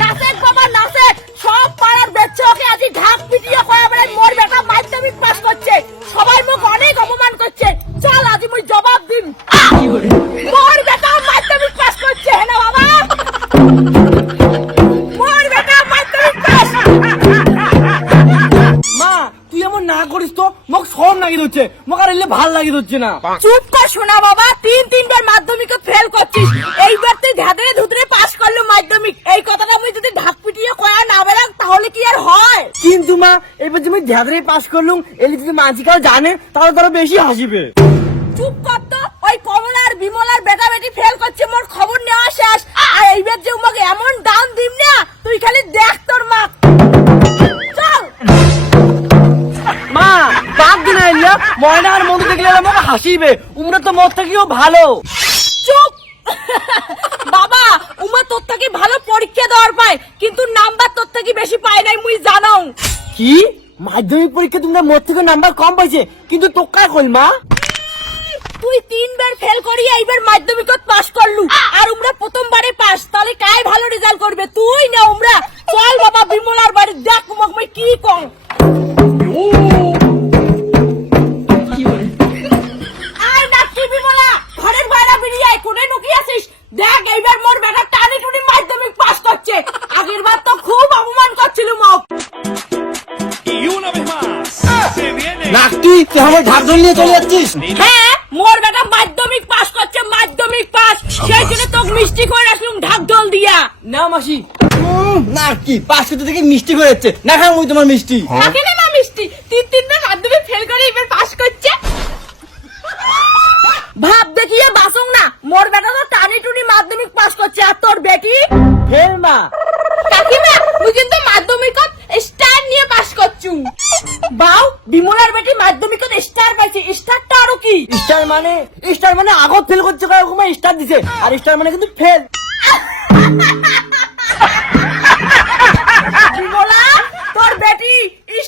নাসেক বাবা সব পাড়ার ওকে আজ ঢাক পিটিয়ে কয়া মোর বেটা মাধ্যমিক পাস করছে। সবাই মুখ অনেক অপমান করছে। চল আজি মুই জবাব দিন মোর বেটা মাধ্যমিক পাস করছে হ্যাঁ বাবা? হচ্ছে মোক আর এলে ভালো লাগি হচ্ছে না। চুপ কর শোনা বাবা তিন তিনবার মাধ্যমিকে ফেল করছিস। এইবার তুই ধাদরে ধুতরে পাস করল মাধ্যমিক। এই কথাটা আমি যদি ঢাক পিটিয়ে কয়া না বেরাক তাহলে কি আর হয়? কিন্তু মা এবার তুমি ধ্যাদরে পাস করলুম এলে যদি মাঝিকাও জানে তাহলে তারা বেশি হাসিবে। চুপ কর তো ওই কমলার বিমলার বেটা বেটি ফেল করছে মোর ময়না আর দেখলে আমাকে হাসিবে। উমরা তো মদ থেকেও ভালো। চুপ! বাবা উমা তোর থেকে ভালো পরীক্ষা দেওয়ার পায় কিন্তু নাম্বার তোর থেকে বেশি পায় নাই মুই জানাও। কি? মাধ্যমিক পরীক্ষা তোমরা মদ থেকে নাম্বার কম পাইছে কিন্তু তোকা কই মা? তুই তিনবার ফেল করি এইবার মাধ্যমিকত তুই আমার ঢাকঢোল নিয়ে চলে যাচ্ছিস? হ্যাঁ মোর বেটা মাধ্যমিক পাস করছে মাধ্যমিক পাস সেই জন্য তোকে মিষ্টি করে রাখলুম ঢাক ঢোল দিয়া। না মাসি। না কি? পাঁচ করতে থেকে মিষ্টি করে যাচ্ছে। না খাও ওই তোমার মিষ্টি। থাকে না মা মিষ্টি? তিন তিনটা মাধ্যমিক ফেল করে এবার পাস করছে। ভাব দেখিয়ে বাসুক না মোর বেটা তো টানি টুনি মাধ্যমিক পাস করছে। আর তোর বেটি? ফেল মা কাকিমা তুই কিন্তু মাধ্যমিকত স্টার নিয়ে পাস করছু বাউ বিমলার বেটি মাধ্যমিকত স্টার পাইছে স্টারটা আরও কি? স্টার মানে স্টার মানে আগত ফেল করছে কয়েক স্টার দিছে। আর স্টার মানে কিন্তু ফেল তোর বেটি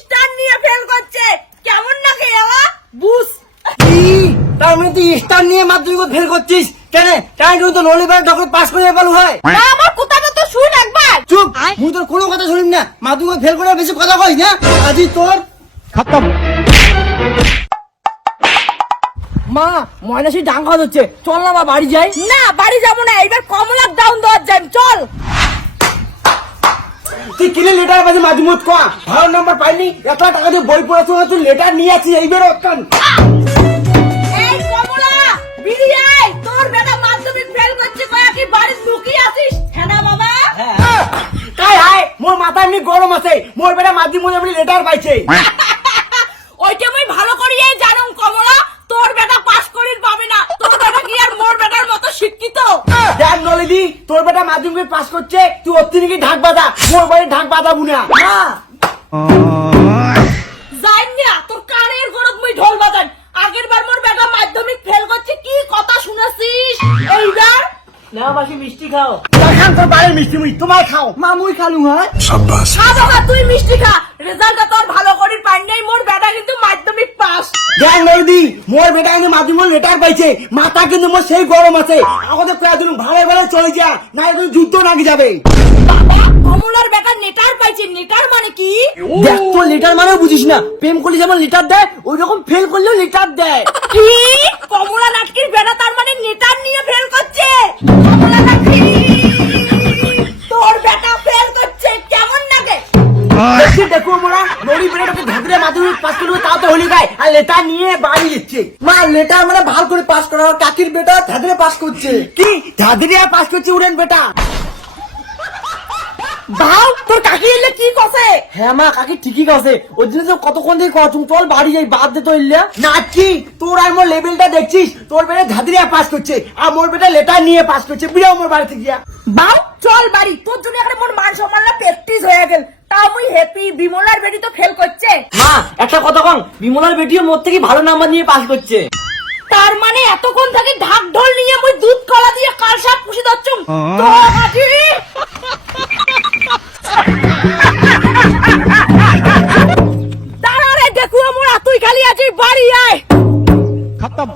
স্টার নিয়ে ফেল করছে। কেমন না খেয়ালা বুঝ। কি? তার মানে তুই স্টার নিয়ে মাধ্যমিক ফেল করছিস? কেন? কেন তুই তো নলিবার ডক্টর পাস করে পালু হয়। না আমার কথাটা তো শুন একবার। চুপ! মুই তোর কোনো কথা শুনিম না। মাধ্যমিক ফেল করে বেশি কথা কইস না। আজি তোর খতম। মা ময়নাসি ডাং খাওয়া হচ্ছে চল না বা বাড়ি যাই। না বাড়ি যাব না এবার কমলার ডাউন দেওয়ার যাই চল। তুই কিনে লেটার বাজে কয়া ভালো নাম্বার পাইনি লাখ টাকা দিয়ে বই তুই লেটার নিয়ে আছিস এইবার অকান এই কমলা বেরিয়ে তোর বেটা মাধ্যমিক ফেল করছে কয়া কি বাড়ির লুকিয়ে আছিস? হ্যাঁ বাবা? কাই হাই মোর মাথা এমনি গরম আছে মোর বেটা মাধ্যমিক এমনি লেটার পাইছে। তোর বেটা মাধ্যমিক পাস করছে তুই ওর থেকে ঢাক বাজা? মোর বাড়ি ঢাক বাজাবো না। তোর কানের মুই ঢোল বাজান আগের বার মোর বেটা মাধ্যমিক ফেল করছে কি কথা শুনেছিস? এইবার? না মাসি মিষ্টি খাও। দেখান তোর বাড়ির মিষ্টি মুই তোমার খাও। মা মুই খালু হ্যাঁ। তুই মিষ্টি খা। রেজাল্টটা তোর ভালো করি পাই নাই মোর বেটা কিন্তু মাধ্যমিক পাস দেখ নলিদি মোর বেটা এনে মাধ্যমিক লেটার পাইছে। মাথা কিন্তু মোর সেই গরম আছে। আমাদের প্রায় দিন ভালো ভালো চলে যা না এখন যুদ্ধ নাকি যাবে। কমলার বেটা নেটার পাইছে। নেটার মানে কি? দেখ তোর লেটার মানে বুঝিস না। প্রেম করলে যেমন লেটার দেয় ওই রকম ফেল করলেও লেটার দেয়। কি? কমলা নাটকির বেটা তার মানে নেটার নিয়ে ফেল করছে? কমলা নাটকি! তোর বেটা ফেল করছে। কেমন লাগে? দেখো মোরা নড়ি বেটাটাকে পাস করবে তাও তো হলি গায় আর লেটার নিয়ে বাড়ি যাচ্ছে মা লেটার মানে ভালো করে পাস করা। কাকির বেটা ঢাকরে পাস করছে। কি? ঢাকরে পাস করছে উড়েন বেটা? ভাও তোর কাকি এলে কি কছে হ্যাঁ মা কাকি ঠিকই আছে ওই জন্য তো কতক্ষণ থেকে কচুম চল বাড়ি যাই বাদ দে তো ইল্লা নাচি তোর আর মোর লেভেলটা দেখছিস? তোর বেটা ধাদরিয়া পাস করছে। আর মোর বেটা লেটার নিয়ে পাস করছে। বিড়াও মোর বাড়ি থেকে গিয়া। বাউ চল বাড়ি। তোর জন্য এখানে মোর মান সম্মানটা প্র্যাকটিস হয়ে গেল। মানে ঢাক ঢোল নিয়ে দুধ কলা দিয়ে কাল সাপ খুশি দচ্ছুম তো হাজি দাঁড়া রে দেখুয়া খালি আছি বাড়ি আয়। খতম।